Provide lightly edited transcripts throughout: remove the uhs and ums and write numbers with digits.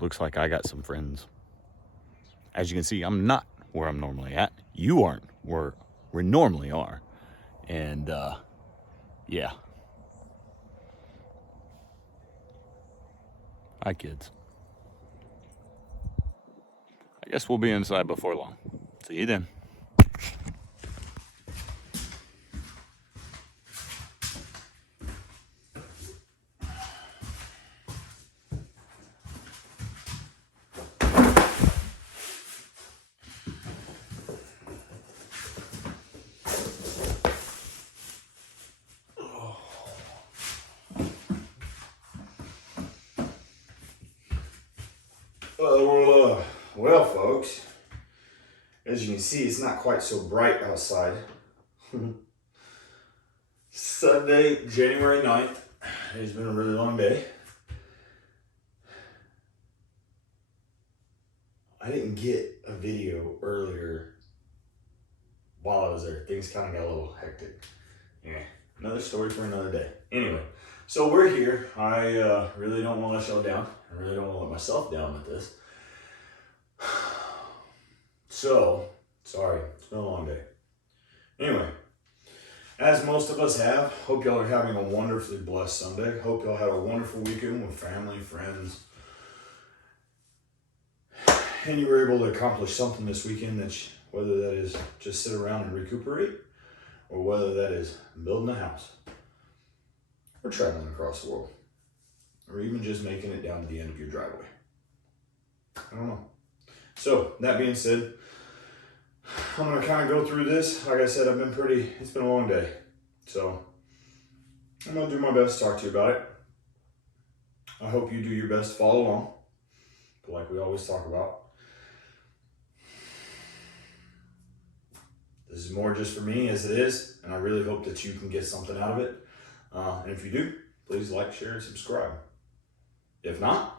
looks like I got some friends. As you can see, I'm not where I'm normally at. You aren't where we normally are. And yeah. Hi, kids. I guess we'll be inside before long. See you then. Well, folks, as you can see, it's not quite so bright outside. Sunday, January 9th. It's been a really long day. I didn't get a video earlier while I was there. Things kind of got a little hectic. Yeah, another story for another day. Anyway, so we're here. I really don't want to let y'all down. I really don't want to let myself down with this. So, sorry, it's been a long day. Anyway, as most of us have, hope y'all are having a wonderfully blessed Sunday. Hope y'all had a wonderful weekend with family, friends. And you were able to accomplish something this weekend, whether that is just sit around and recuperate, or whether that is building a house, or traveling across the world, or even just making it down to the end of your driveway. I don't know. So, that being said, I'm going to kind of go through this. Like I said, it's been a long day. So, I'm going to do my best to talk to you about it. I hope you do your best to follow along, but like we always talk about. This is more just for me as it is, and I really hope that you can get something out of it. And if you do, please like, share, and subscribe. If not,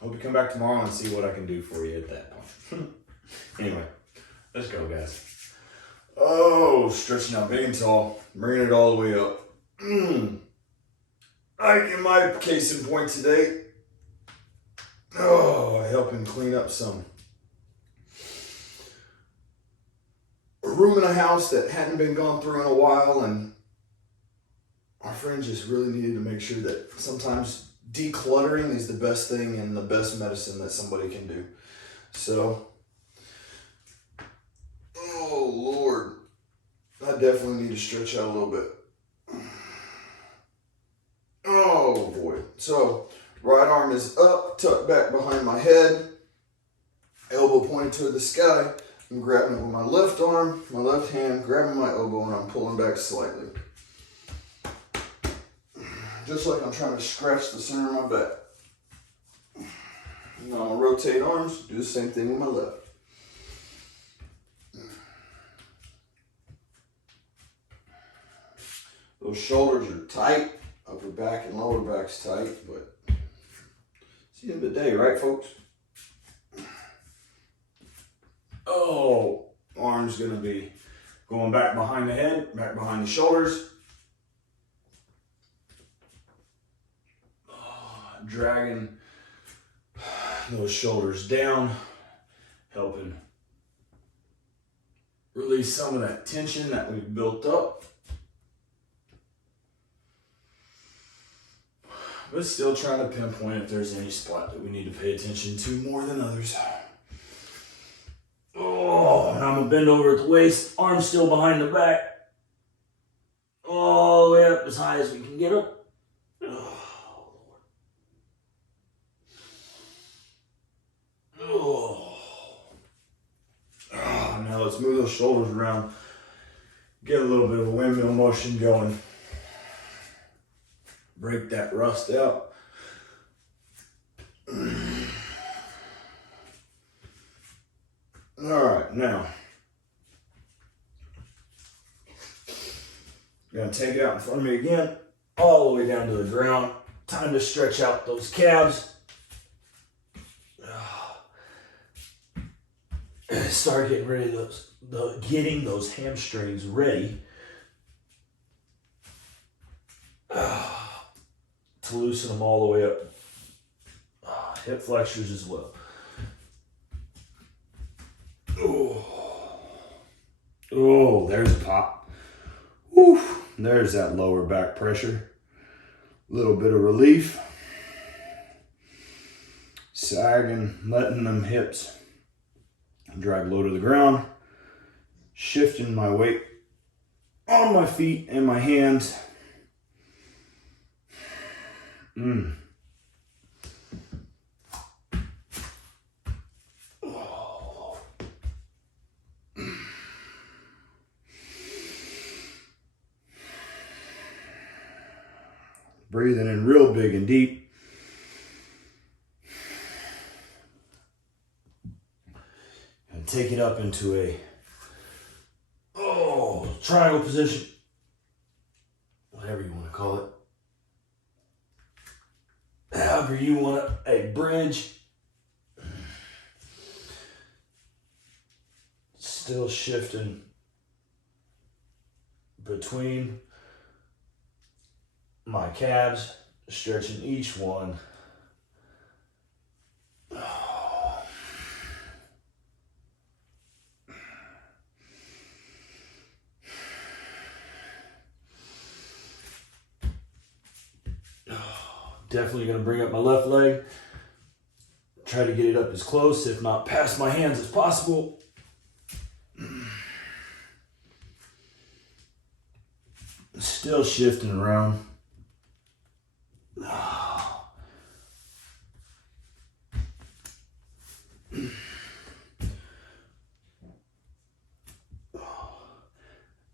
I hope you come back tomorrow and see what I can do for you at that point. Anyway, let's go, guys. Oh, stretching out big and tall, bringing it all the way up. In my case in point today, helping clean up a room in a house that hadn't been gone through in a while, and our friend just really needed to make sure that sometimes decluttering is the best thing and the best medicine that somebody can do. So, oh Lord, I definitely need to stretch out a little bit. Oh boy. So, right arm is up, tucked back behind my head, elbow pointed toward the sky. I'm grabbing it with my left arm, my left hand, grabbing my elbow, and I'm pulling back slightly. Just like I'm trying to scratch the center of my back. Now I'm going to rotate arms, do the same thing with my left. Those shoulders are tight, upper back and lower back's tight, but it's the end of the day, right, folks? Oh, arms going to be going back behind the head, back behind the shoulders. Dragging those shoulders down, helping release some of that tension that we've built up. But still trying to pinpoint if there's any spot that we need to pay attention to more than others. Oh, and I'm gonna bend over at the waist, arms still behind the back. All the way up as high as we can get up. Now let's move those shoulders around. Get a little bit of a windmill motion going. Break that rust out. All right, now I'm gonna take it out in front of me again, all the way down to the ground. Time to stretch out those calves. Start getting ready getting those hamstrings ready to loosen them all the way up. hip flexors as well. Oh, there's a pop. Woo, there's that lower back pressure. A little bit of relief. Sagging, letting them hips drag low to the ground. Shifting my weight on my feet and my hands. Breathing in real big and deep. And take it up into a triangle position. Whatever you want to call it. However you want it, a bridge. Still shifting between my calves, stretching each one. Definitely going to bring up my left leg. Try to get it up as close, if not past my hands, as possible. Still shifting around.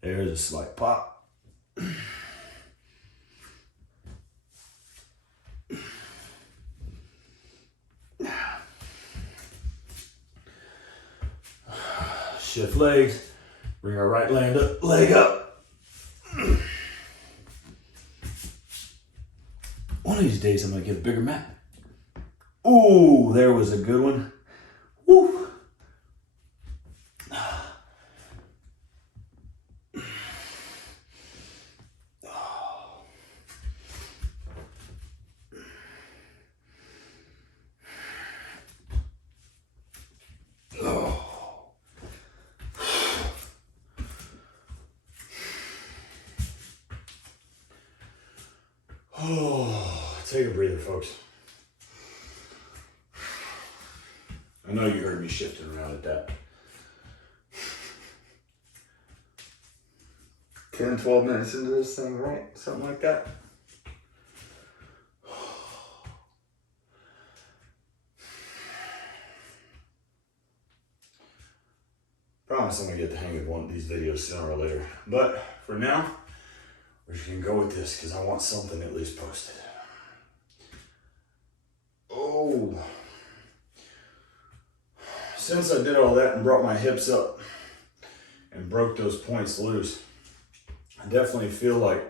There's a slight pop. Shift legs. Bring our right leg up. One of these days I'm gonna get a bigger mat. Ooh, there was a good one. Woo. Take a breather, folks. I know you heard me shifting around at that. 10, 12 minutes into this thing, right? Something like that. Promise I'm gonna get the hang of one of these videos sooner or later. But for now, we're just gonna go with this because I want something at least posted. Oh. Since I did all that and brought my hips up and broke those points loose, I definitely feel like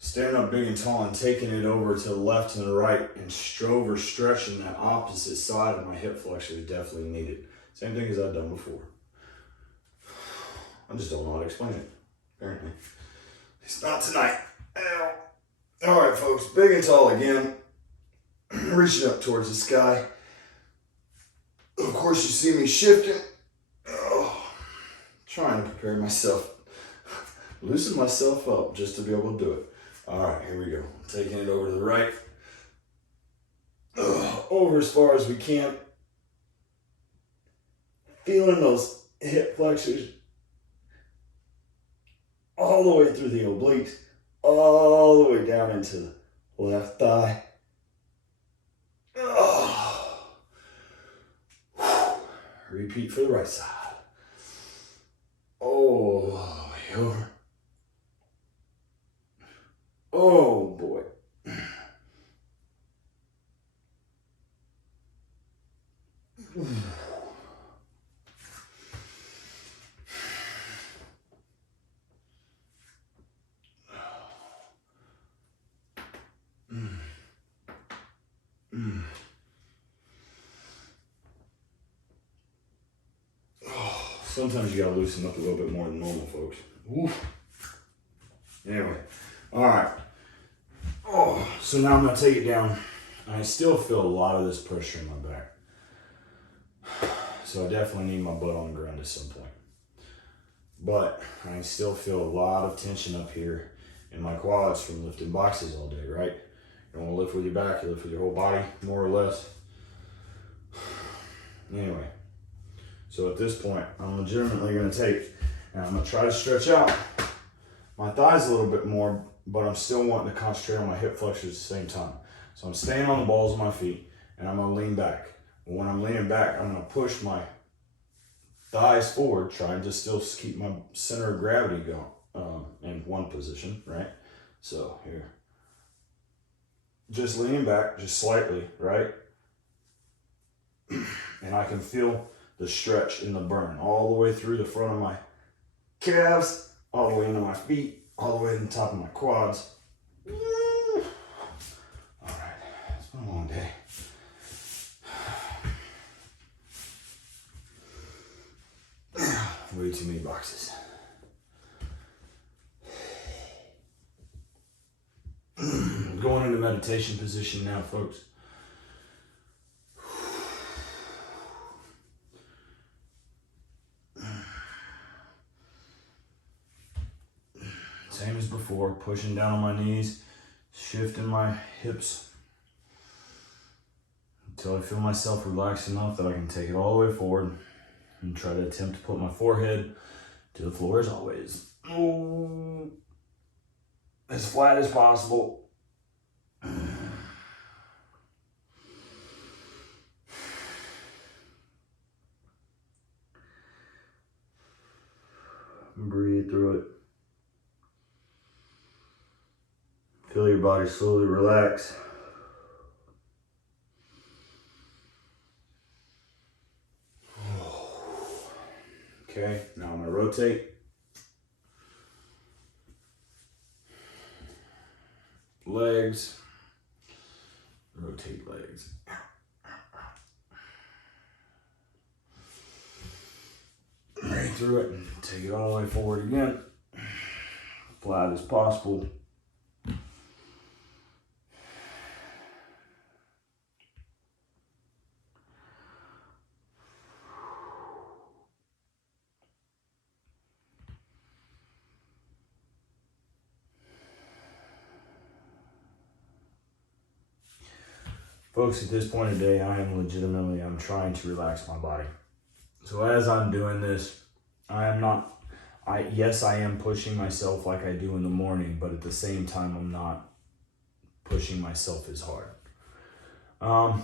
standing up big and tall and taking it over to the left and the right and stretching that opposite side of my hip flexor is definitely needed. Same thing as I've done before. I just don't know how to explain it, apparently. It's not tonight. Ow. All right, folks, big and tall again. Reaching up towards the sky. Of course, you see me shifting. Trying to prepare myself. Loosen myself up just to be able to do it. All right, here we go. Taking it over to the right. Over as far as we can. Feeling those hip flexors all the way through the obliques, all the way down into the left thigh. Repeat for the right side. Oh, over. Oh boy. Sometimes you gotta loosen up a little bit more than normal, folks. Oof. Anyway, all right. So now I'm gonna take it down I still feel a lot of this pressure in my back. So I definitely need my butt on the ground at some point. But I still feel a lot of tension up here in my quads from lifting boxes all day, right? You don't want to lift with your back, you lift with your whole body, more or less. Anyway, so at this point, I'm legitimately gonna take, and I'm gonna try to stretch out my thighs a little bit more, but I'm still wanting to concentrate on my hip flexors at the same time. So I'm staying on the balls of my feet, and I'm gonna lean back. But when I'm leaning back, I'm gonna push my thighs forward, trying to still keep my center of gravity going in one position, right? So here, just leaning back, just slightly, right? And I can feel the stretch in the burn all the way through the front of my calves, all the way into my feet, all the way to the top of my quads. All right, it's been a long day. Way too many boxes. Going into meditation position now, folks. Same as before, pushing down on my knees, shifting my hips until I feel myself relaxed enough that I can take it all the way forward and try to attempt to put my forehead to the floor as always. As flat as possible. Breathe through it. Feel your body slowly relax. Okay, now I'm gonna rotate. Legs. Rotate legs. Right through it and take it all the way forward again. Flat as possible. Folks, at this point in the day, I'm trying to relax my body. So as I'm doing this, I am pushing myself like I do in the morning, but at the same time, I'm not pushing myself as hard. I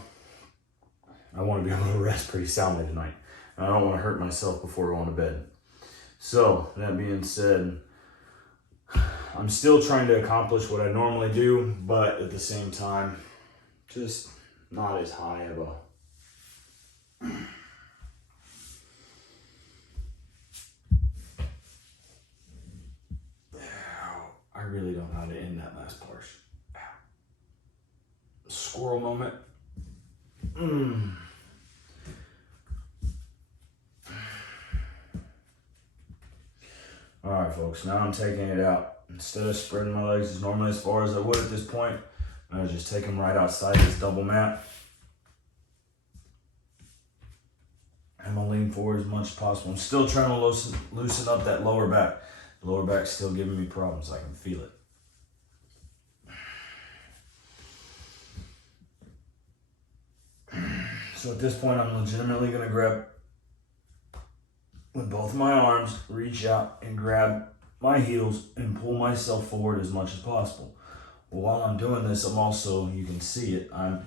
want to be able to rest pretty soundly tonight. I don't want to hurt myself before going to bed. So that being said, I'm still trying to accomplish what I normally do, but at the same time, just not as high of a I really don't know how to end that last part. Squirrel moment. All right, folks, now I'm taking it out. Instead of spreading my legs as normally as far as I would at this point, I'm gonna just take them right outside this double mat. I'm gonna lean forward as much as possible. I'm still trying to loosen up that lower back. The lower back's still giving me problems. I can feel it. So at this point, I'm legitimately gonna grab with both my arms, reach out and grab my heels and pull myself forward as much as possible. Well, while I'm doing this, I'm also, you can see it, I'm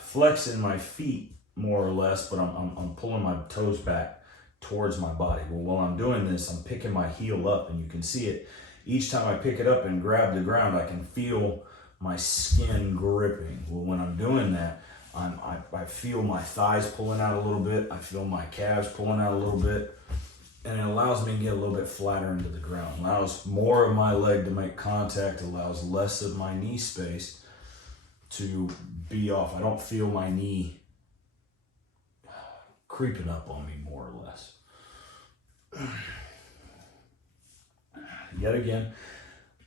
flexing my feet more or less, but I'm pulling my toes back towards my body. Well, while I'm doing this, I'm picking my heel up, and you can see it. Each time I pick it up and grab the ground, I can feel my skin gripping. Well, when I'm doing that, I feel my thighs pulling out a little bit. I feel my calves pulling out a little bit. And it allows me to get a little bit flatter into the ground. Allows more of my leg to make contact. Allows less of my knee space to be off. I don't feel my knee creeping up on me, more or less. Yet again,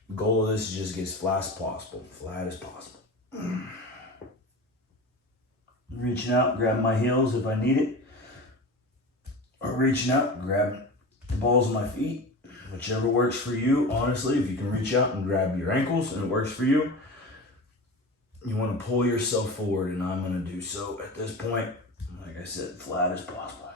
the goal of this is just get as flat as possible. Flat as possible. reaching out, grabbing my heels if I need it, or reaching out, grabbing the balls of my feet, whichever works for you. Honestly, if you can reach out and grab your ankles and it works for you, you want to pull yourself forward, and I'm going to do so at this point, like I said, flat as possible.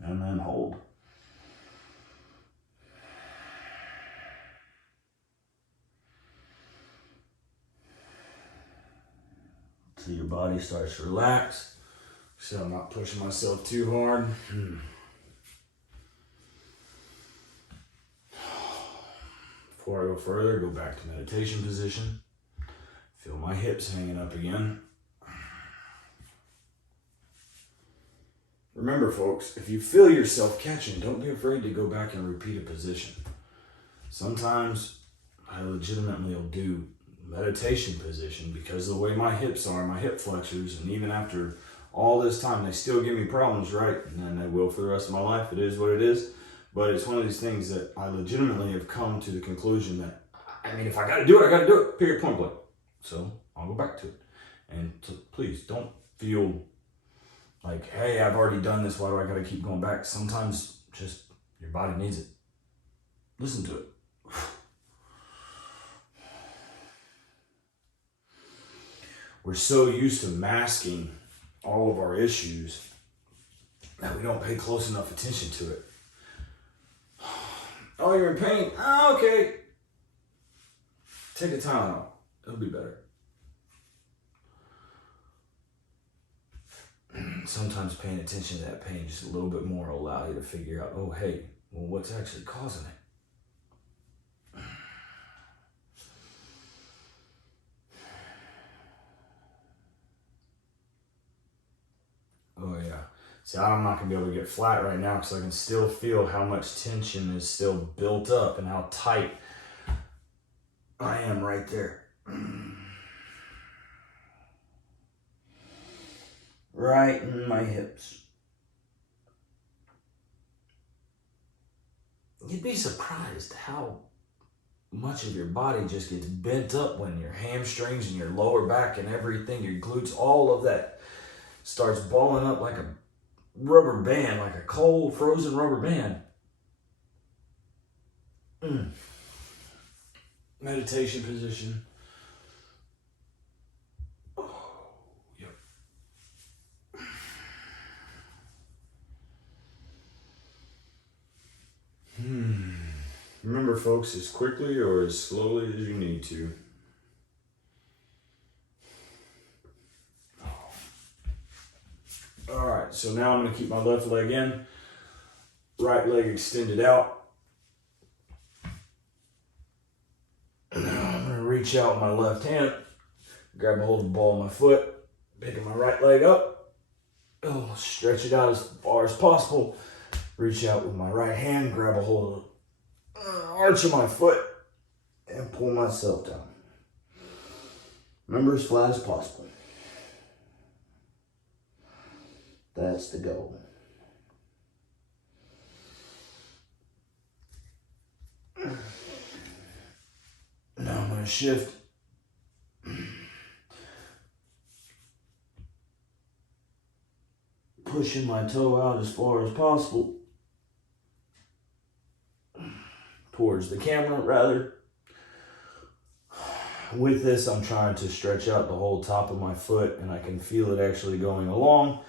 And then hold. Till your body starts to relax. So I'm not pushing myself too hard. Before I go further, go back to meditation position. Feel my hips hanging up again. Remember, folks, if you feel yourself catching, don't be afraid to go back and repeat a position. Sometimes I legitimately will do meditation position because of the way my hips are, my hip flexors, and even after all this time, they still give me problems, right? And they will for the rest of my life. It is what it is. But it's one of these things that I legitimately have come to the conclusion that, I mean, if I got to do it, I got to do it, period, point blank. So I'll go back to it. And please don't feel like, hey, I've already done this. Why do I got to keep going back? Sometimes just your body needs it. Listen to it. We're so used to masking all of our issues that we don't pay close enough attention to it. Oh, you're in pain? Oh, okay. Take a Tylenol. It'll be better. Sometimes paying attention to that pain just a little bit more will allow you to figure out, oh, hey, well, what's actually causing it? Oh, yeah. See, I'm not going to be able to get flat right now because I can still feel how much tension is still built up and how tight I am right there. Right in my hips. You'd be surprised how much of your body just gets bent up when your hamstrings and your lower back and everything, your glutes, all of that starts balling up like a rubber band, like a cold frozen rubber band. Meditation position. Oh, yep. Remember, folks, as quickly or as slowly as you need to. All right, so now I'm going to keep my left leg in, right leg extended out. Now I'm going to reach out with my left hand, grab a hold of the ball of my foot, picking my right leg up, stretch it out as far as possible, reach out with my right hand, grab a hold of the arch of my foot, and pull myself down. Remember, as flat as possible. That's the goal. Now I'm going to shift. Pushing my toe out as far as possible. Towards the camera, rather. With this, I'm trying to stretch out the whole top of my foot, and I can feel it actually going along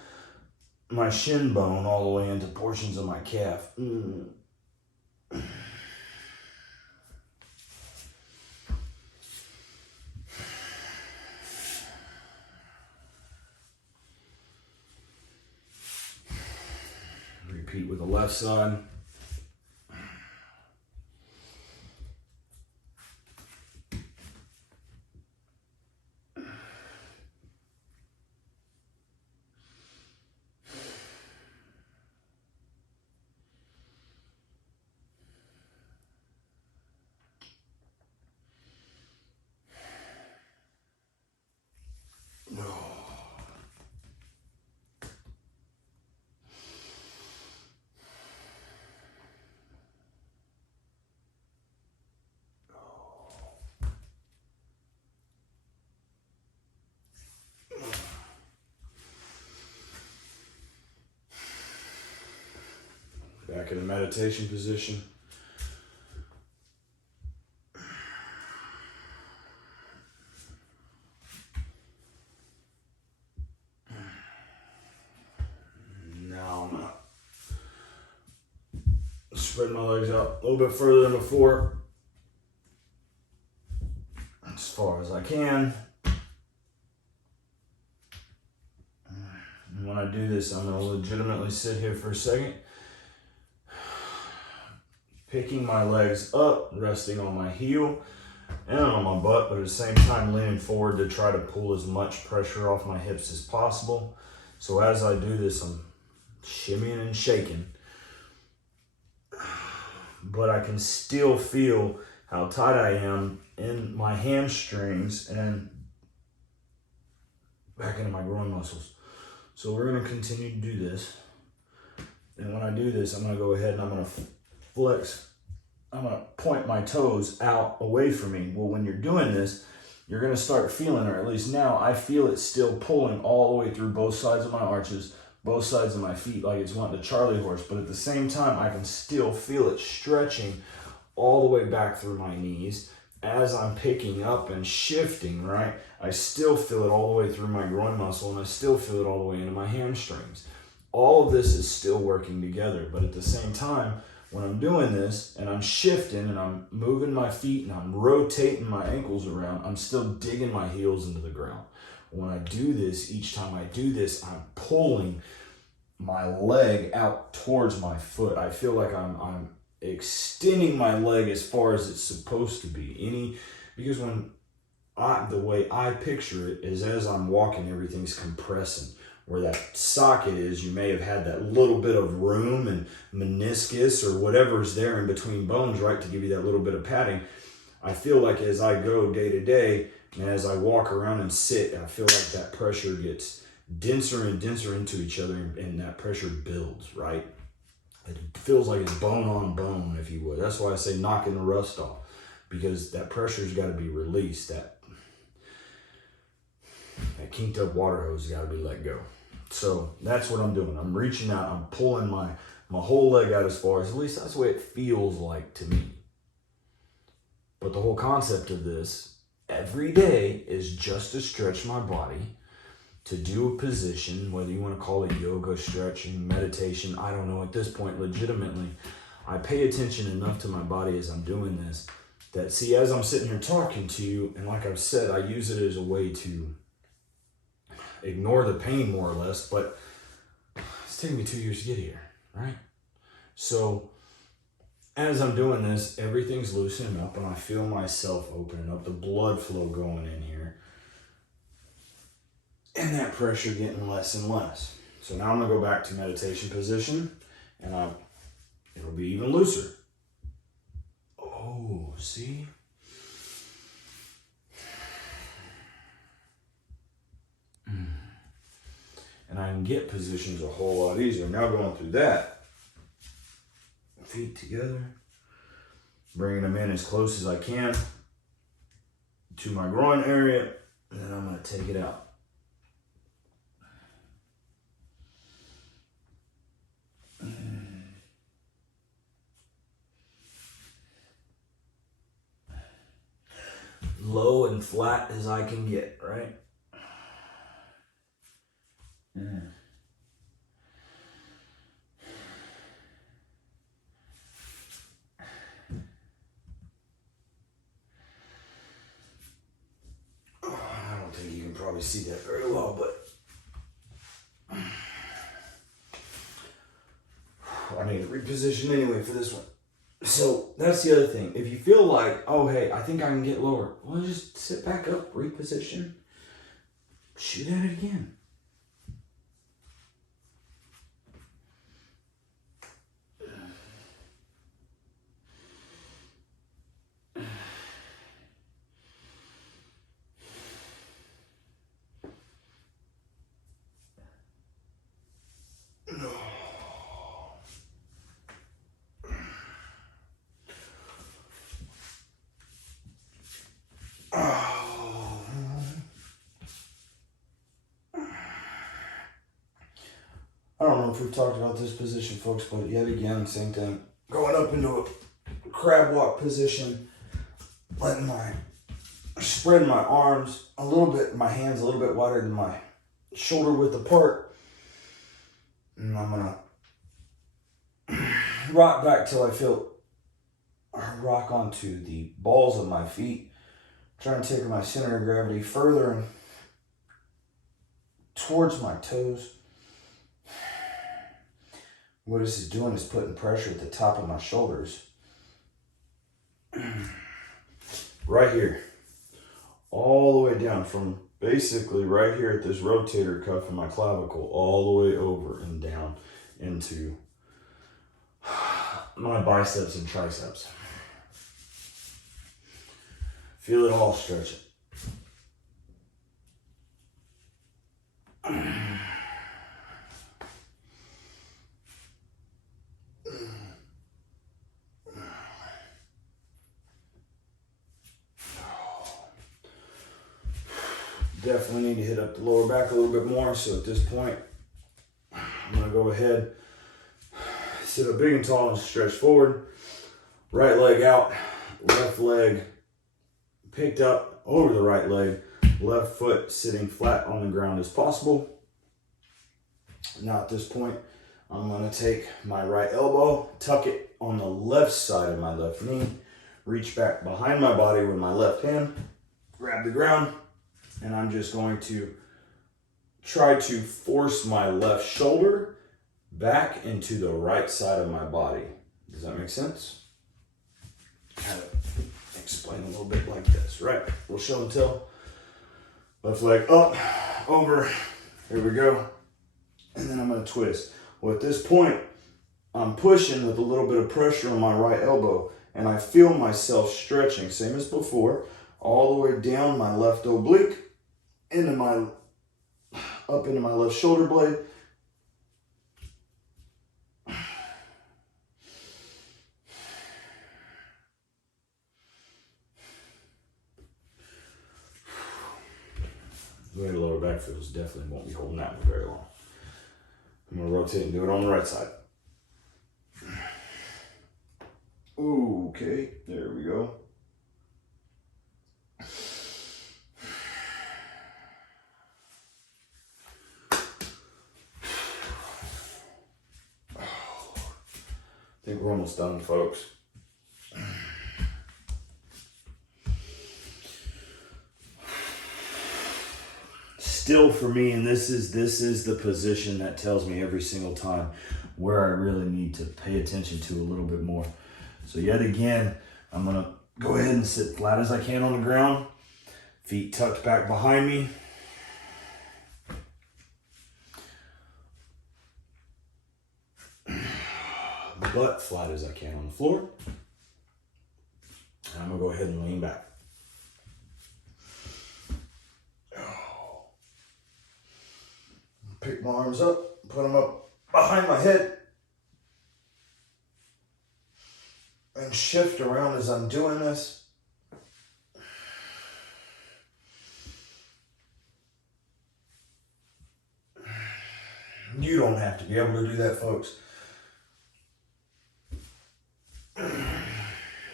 my shin bone all the way into portions of my calf. Repeat with the left side. Back in the meditation position. Now I'm gonna spread my legs out a little bit further than before, as far as I can. And when I do this, I'm gonna legitimately sit here for a second, picking my legs up, resting on my heel and on my butt, but at the same time leaning forward to try to pull as much pressure off my hips as possible. So as I do this, I'm shimmying and shaking, but I can still feel how tight I am in my hamstrings and back into my groin muscles. So we're gonna continue to do this. And when I do this, I'm gonna go ahead and I'm gonna flex. I'm gonna point my toes out away from me. Well, when you're doing this, you're gonna start feeling, or at least now I feel it still pulling all the way through both sides of my arches, both sides of my feet, like it's wanting to Charlie horse. But at the same time, I can still feel it stretching all the way back through my knees as I'm picking up and shifting, right? I still feel it all the way through my groin muscle, and I still feel it all the way into my hamstrings. All of this is still working together, but at the same time, when I'm doing this and I'm shifting and I'm moving my feet and I'm rotating my ankles around, I'm still digging my heels into the ground. When I do this, each time I do this, I'm pulling my leg out towards my foot. I feel like I'm extending my leg as far as it's supposed to be. Because the way I picture it is as I'm walking, everything's compressing. Where that socket is, you may have had that little bit of room and meniscus or whatever's there in between bones, right, to give you that little bit of padding. I feel like as I go day to day, and as I walk around and sit, I feel like that pressure gets denser and denser into each other, and that pressure builds, right? It feels like it's bone on bone, if you would. That's why I say knocking the rust off, because that pressure's got to be released. That kinked up water hose got to be let go. So that's what I'm doing. I'm reaching out. I'm pulling my whole leg out as far as, at least that's the way it feels like to me. But the whole concept of this every day is just to stretch my body, to do a position, whether you want to call it yoga, stretching, meditation, I don't know. At this point, legitimately, I pay attention enough to my body as I'm doing this that, see, as I'm sitting here talking to you, and like I've said, I use it as a way to ignore the pain more or less, but it's taken me 2 years to get here, right? So as I'm doing this, everything's loosening up and I feel myself opening up, the blood flow going in here, and that pressure getting less and less. So now I'm gonna go back to meditation position, and it'll be even looser. Oh, see? And I can get positions a whole lot easier. Now going through that, feet together, bringing them in as close as I can to my groin area, and then I'm going to take it out. Low and flat as I can get, right? I don't think you can probably see that very well, but I need to reposition anyway for this one. So that's the other thing. If you feel like, oh, hey, I think I can get lower, well, just sit back up, reposition, shoot at it again. don't know if we've talked about this position, folks, but yet again, same thing. Going up into a crab walk position, spreading my arms a little bit, my hands a little bit wider than my shoulder width apart. And I'm gonna rock back till I feel rock onto the balls of my feet. Trying to take my center of gravity further and towards my toes. What this is doing is putting pressure at the top of my shoulders. Right here. All the way down from basically right here at this rotator cuff in my clavicle, all the way over and down into my biceps and triceps. Feel it all stretching. Definitely need to hit up the lower back a little bit more. So at this point, I'm gonna go ahead, sit up big and tall and stretch forward. Right leg out, left leg picked up over the right leg, left foot sitting flat on the ground as possible. Now at this point, I'm gonna take my right elbow, tuck it on the left side of my left knee, reach back behind my body with my left hand, grab the ground, and I'm just going to try to force my left shoulder back into the right side of my body. Does that make sense? Kind of explain a little bit like this, right? We'll show and tell. Left leg up, over, here we go. And then I'm gonna twist. Well, at this point, I'm pushing with a little bit of pressure on my right elbow, and I feel myself stretching, same as before, all the way down my left oblique, up into my left shoulder blade. The way the lower back feels, definitely won't be holding that one very long. I'm gonna rotate and do it on the right side. Okay, there we go. I think we're almost done, folks. Still for me, and this is the position that tells me every single time where I really need to pay attention to a little bit more. So yet again, I'm gonna go ahead and sit flat as I can on the ground, feet tucked back behind me. Butt flat as I can on the floor. And I'm gonna go ahead and lean back. Pick my arms up, put them up behind my head, and shift around as I'm doing this. You don't have to be able to do that, folks.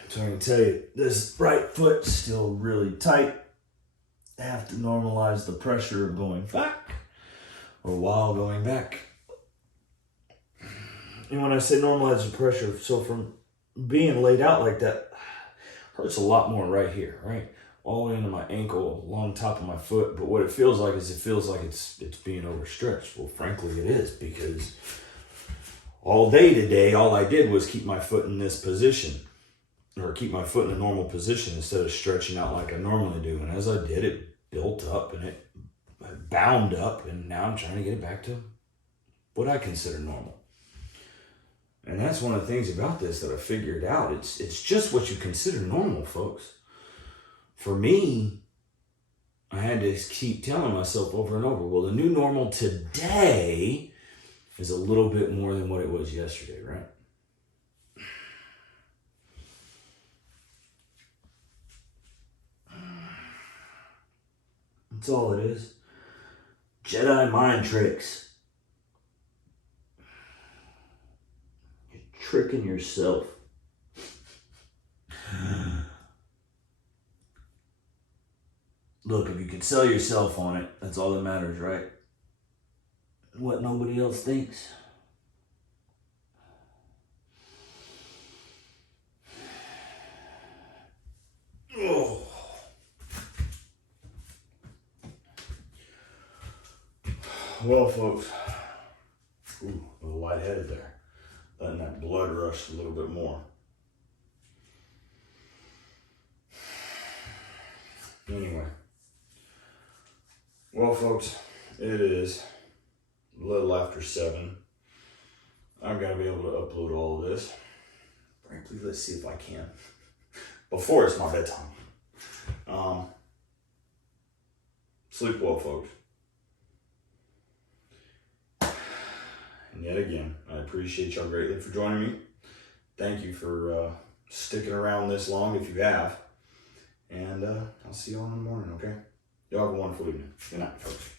So I can tell you, this right foot's still really tight. I have to normalize the pressure of going back, or while going back. And when I say normalize the pressure, so from being laid out like that, hurts a lot more right here, right? All the way into my ankle, along top of my foot. But what it feels like is it's being overstretched. Well, frankly, it is, because all day today, all I did was keep my foot in this position, or keep my foot in a normal position instead of stretching out like I normally do. And as I did, it built up and it bound up, and now I'm trying to get it back to what I consider normal. And that's one of the things about this that I figured out. It's just what you consider normal, folks. For me, I had to keep telling myself over and over, well, the new normal today is a little bit more than what it was yesterday, right? That's all it is. Jedi mind tricks. tricking yourself. Look, if you can sell yourself on it, that's all that matters, right? What nobody else thinks. Oh. Well, folks, ooh, a little lightheaded there. Letting that blood rush a little bit more. Anyway. Well, folks, it is a little after 7. I'm going to be able to upload all of this. Frankly, let's see if I can. Before it's my bedtime. Sleep well, folks. And yet again, I appreciate y'all greatly for joining me. Thank you for sticking around this long if you have. And I'll see y'all in the morning, okay? Y'all have a wonderful evening. Good night, folks.